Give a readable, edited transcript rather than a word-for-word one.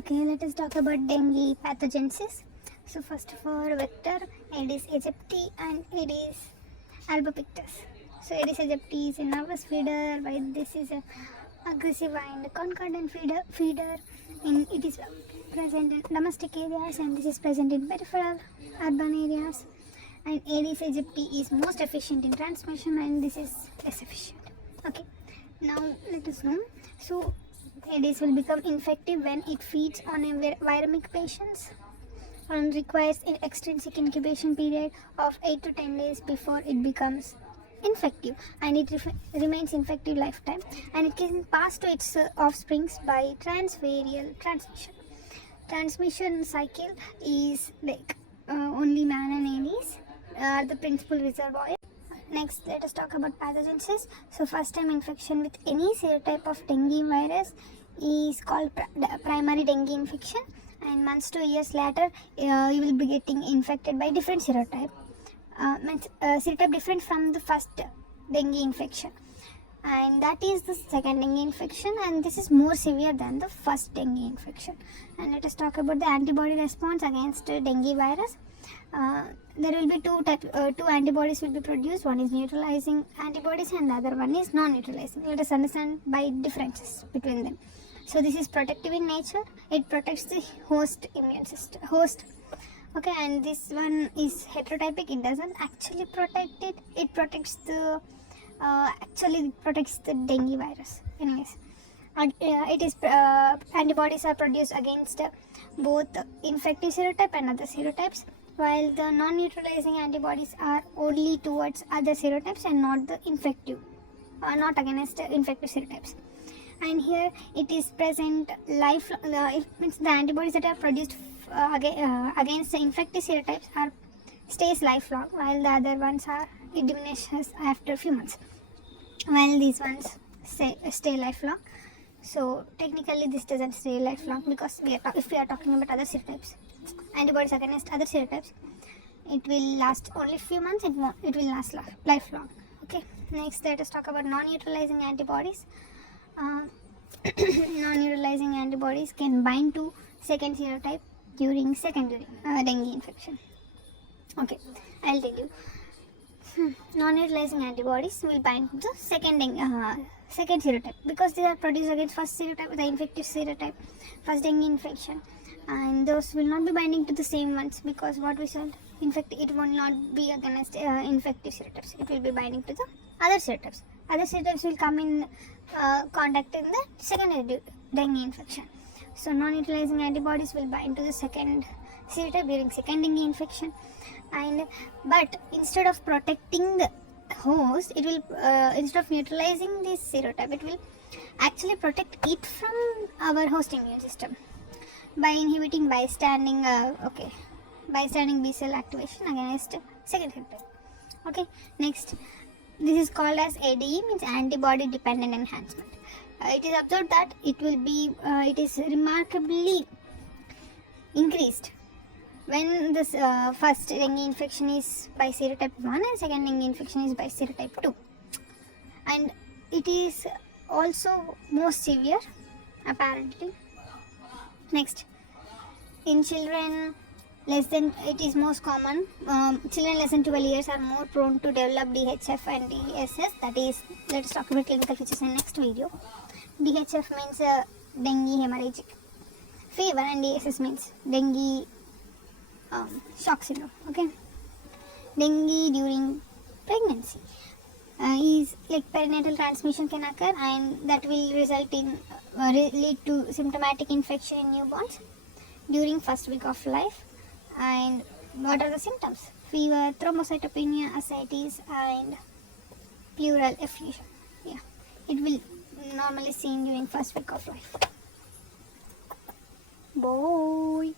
Okay, let us talk about dengue pathogenesis. So first of all, vector Aedes aegypti and Aedes albopictus. So Aedes aegypti is a nervous feeder, while this is a aggressive and concordant feeder. It is present in domestic areas and this is present in peripheral urban areas. And Aedes aegypti is most efficient in transmission and this is less efficient. Okay, now let us know. So Aedes will become infective when it feeds on a viremic patients and requires an extrinsic incubation period of 8 to 10 days before it becomes infective, and it remains infective lifetime, and it can pass to its offsprings by transferial transmission. Transmission cycle is like only man and Aedes are the principal reservoir. Next, let us talk about pathogenesis. So first time infection with any serotype of dengue virus is called primary dengue infection, and months to years later you will be getting infected by different serotype. Serotype different from the first dengue infection, and that is the second dengue infection, and this is more severe than the first dengue infection. And let us talk about the antibody response against dengue virus. There will be two antibodies will be produced. One is neutralizing antibodies and the other one is non-neutralizing. Let us understand by differences between them. So this is protective in nature. It protects the host immune system. Okay, and this one is heterotypic. It doesn't actually protect it. It protects the dengue virus. Anyways, antibodies are produced against both infective serotype and other serotypes, while the non-neutralizing antibodies are only towards other serotypes and not the infective, not against infective serotypes. And here it is present it means the antibodies that are produced against the infective serotypes stays lifelong, while the other ones it diminishes after a few months, while these ones stay lifelong. So technically this doesn't stay lifelong, because if we are talking about other serotypes, antibodies against other serotypes, it will last only few months. It will last lifelong. Okay, next let us talk about non-neutralizing antibodies. Non-neutralizing antibodies can bind to second serotype during secondary dengue infection. Okay, I'll tell you. Non-neutralizing antibodies will bind to the second serotype, because they are produced against first serotype, the infective serotype, first dengue infection, and those will not be binding to the same ones, because what we said, it will not be against infective serotypes. It will be binding to the other serotypes. Other serotypes will come in contact in the secondary dengue infection. So non-neutralizing antibodies will bind to the second serotype during second dengue infection, but instead of protecting the host, it will instead of neutralizing this serotype, it will actually protect it from our host immune system by inhibiting bystanding B cell activation against second serotype. Okay, next, this is called as ADE, means antibody dependent enhancement. It is observed that it is remarkably increased when this first dengue infection is by serotype 1 and second dengue infection is by serotype 2, and it is also most severe apparently. Next, in children it is most common. Children less than 12 years are more prone to develop DHF and DSS. That is, let us talk about clinical features in next video. DHF means dengue hemorrhagic fever, and DSS means dengue shock syndrome. Okay, dengue during pregnancy is like perinatal transmission can occur, and that will result in lead to symptomatic infection in newborns during first week of life. And what are the symptoms? Fever, thrombocytopenia, ascites, and pleural effusion. Yeah, it will normally seen during first week of life. Bye.